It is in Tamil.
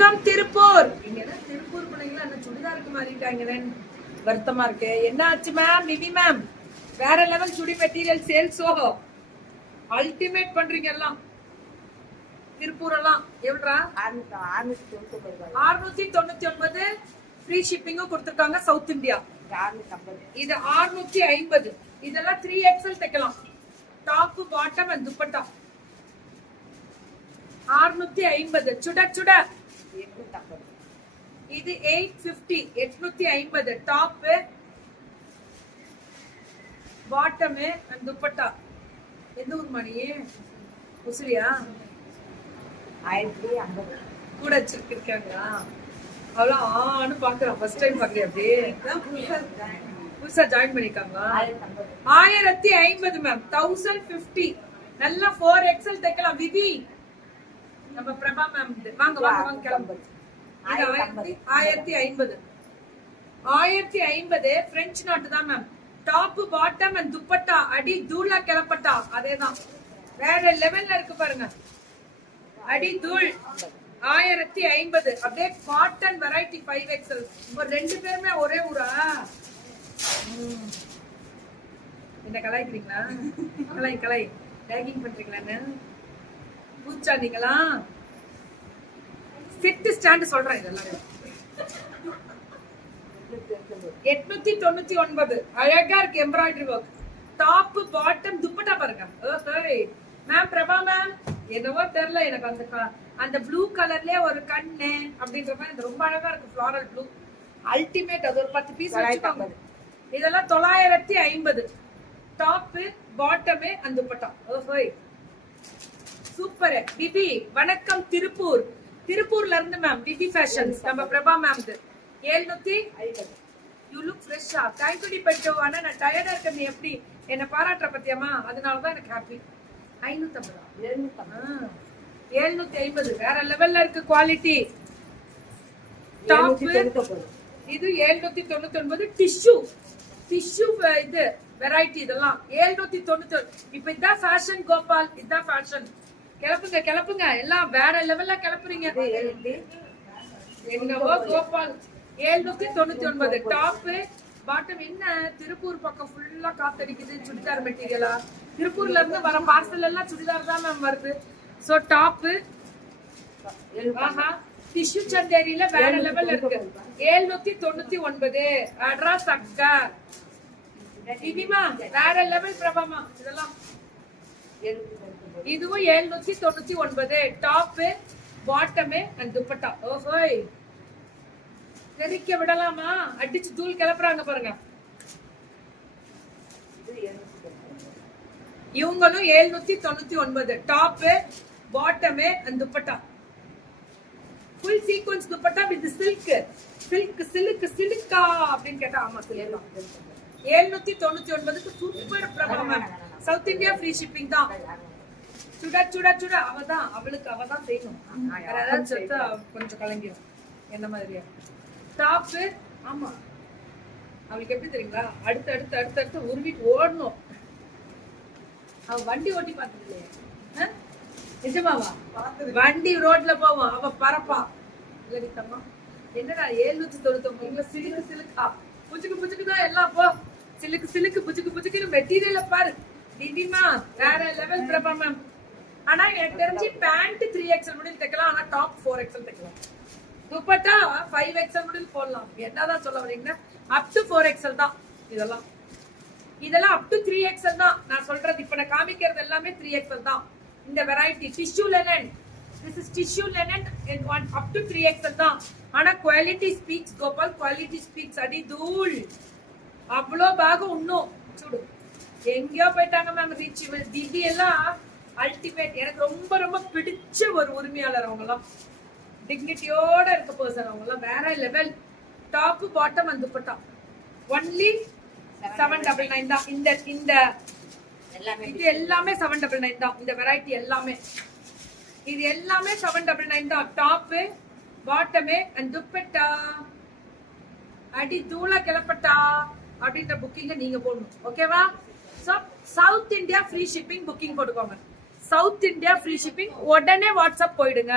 வணக்கம் திருப்பூர். இங்க திருப்பூர் பிள்ளைங்களா என்ன சுடிதாருக்கு மாறிட்டாங்கன்னு வருத்தமா இருக்கு. என்ன ஆச்சு மேம்? நிவி மேம் வேற லெவல் சுடி மெட்டீரியல் சேல்ஸோ அல்டிமேட் பண்றீங்க எல்லாம். திருப்பூர் எல்லாம் எவ்வளா? 699 ஃப்ரீ ஷிப்பிங்கும் கொடுத்துருக்காங்க. சவுத் இந்தியா இது 650. இதெல்லாம் 3XL தைக்கலாம். Top bottom and dupatta 650. சுட சுட இது 850. 850 டாப் பாட்டம் அண்ட் துப்பட்டா. எந்த ஊர் மணி? உசிலியா? 1050 கூட வச்சிருக்காங்களா? அவ்வளோ ஆன்னு பாக்குறேன். ஃபர்ஸ்ட் டைம் பாக்குறேன். அப்படியே புதுசா ஜாயின் பண்ணிருக்காங்களா? 1050 மேம். 1050 நல்லா 4XL தைக்கலாம். விதி நம்ம பிரபா மேம் வாங்க வாங்க வாங்க கிளம்பு. 1050 பிரெஞ்சு நாட்டு தான் ma'am. Top bottom and dupatta அடி தூளா கிளப்பட்டா அதேதான். வேற லெவல்ல இருக்கு பாருங்க. அடி தூள் 1050. அப்படியே காட்டன் வெரைட்டி 5XL. இப்போ ரெண்டு பேருமே ஒரே ஊரா? என்ன கலாய்க்கிறீங்களா? கலாய் டேகிங் பண்றீங்களான்னு பூச்சா நீங்களா? செட் ஸ்டாண்ட் சொல்றேன். இதெல்லாம் 899. அழகா இருக்கு embroidery work. Top bottom dupatta பாருங்க. மேம் பிரபா மேம் என்னவோ தெரியல எனக்கு அந்த ப்ளூ கலர்லயே ஒரு கண்ணு அப்படின்ற மாதிரி ரொம்ப அழகா இருக்கு. Floral blue ultimate. அது ஒரு 10 பீஸ் வச்சுக்கோங்க. இதெல்லாம் 950. டாப் பாட்டம் அந்த துப்பட்டா. சூப்பர். விபி வணக்கம் திருப்பூர். திருப்பூர்ல இருந்து மேம் விபி ஃபேஷன்ஸ் நம்ம பிரபா மேம் 750. யூ லுக் ஃப்ரெஷ்ஷா. தேங்க் யூ பட்டோ. ஆனா நான் டயர்டா இருக்கேன். நீ எப்படி என்ன பாராட்டுற பத்தியமா? அதனாலதான் எனக்கு ஹாப்பி. 550. 750 வேற லெவல்ல இருக்கு குவாலிட்டி. டாப் இது 799. டிஷ்யூ இது வெரைட்டி. இதெல்லாம் 799. இப்ப இதான் ஃபேஷன் கோபால். இதான் ஃபேஷன். கிளப்புங்க எல்லாம் வேற லெவல்ல கிளப்புறீங்க. என்னவோ கோபால் 799. Top bottom. என்ன திருப்பூர் பக்கம் ஃபுல்லா காத்தடிக்குது. சுடிதார் மெட்டீரியலா? திருப்பூர்ல இருந்து வர பார்சல் எல்லாம் சுடிதார் தான் மேம் வருது. சோ டாப் டிஷ்யூ சந்தேரியில வேற லெவல்ல இருக்கு. 799. அட்ரஸ் அக்கா இவிமா வேற லெவல் பிரபாமா. இதெல்லாம் இதுவும் 799. Top bottom and dupatta. ஓஹோய் தெரிக்க விடலாமா? அடிச்சு தூள் கிளப்புறாங்க பாருங்க. இவங்களும் 799. Top bottom and dupatta full sequence dupatta with சில்கா அப்படின்னு கேட்டா ஆமா சொல்லலாம். 799 super Prabha. South India free shipping தான். சுட அவதான் செய்யணும். கொஞ்சம் கலங்கிடும். என்ன மாதிரியா டாப்? ஆமா அவளுக்கு எப்படி தெரியுங்களா? அடுத்து உருவிட்டு ஓடணும். அவ வண்டி ஓட்டி பார்த்தது இல்லையா? நிஜமாவா? வண்டி ரோட்ல போவோம். அவ பரப்பா இல்ல. என்னடா 799 சிலுக்கா புச்சுக்குதான் எல்லாம். போ சிலுக்கு புச்சுக்கு மெட்டீரியல் பாரு. திடீர்மா வேற லெவல் பிரபா மேம். ஆனா எனக்கு தெரிஞ்சு பேண்ட் 3XL முடியல் தைக்கலாம். ஆனா டாப் 4XL தைக்கலாம். துப்பட்டா 5XL முடியல் போடலாம். என்னதான் சொல்ல வரீங்கன்னா அப் டு 4XL தான். இதெல்லாம் அப் டு 3XL தான் நான் சொல்றது. இப்ப நான் காமிக்கிறது எல்லாமே 3XL தான். இந்த variety tissue linen. This is tissue linen up to 3XL தான். ஆனா quality speaks Gopal. Quality speaks. அடி தூள் அவ்வளோ பாகம் இன்னும் சுடு. எங்கேயோ போயிட்டாங்க மேம். ரீச் திதி எல்லாம் அல்டிமேட். எனக்கு ரொம்ப ரொம்ப பிடிச்ச ஒரு உரிமையாளர். அவங்க எல்லாம் டிக்னிட்டியோட இருக்க பர்சன். அவங்க எல்லாம் வேற லெவல். டாப் பாட்டம் அந்த துப்பட்டா ஒன்லி 799 தான். இந்த இது எல்லாமே 799 தான். இந்த வெரைட்டி எல்லாமே இது எல்லாமே 799 தான். டாப் பாட்டம் அண்ட் துப்பட்டா அடி தூள கிளப்பட்டா அப்படின்ற புக்கிங்க நீங்க போடணும். ஓகேவா? South India free shipping booking போட்டுக்கோங்க. South India free shipping. உடனே வாட்ஸ்அப் போயிடுங்க.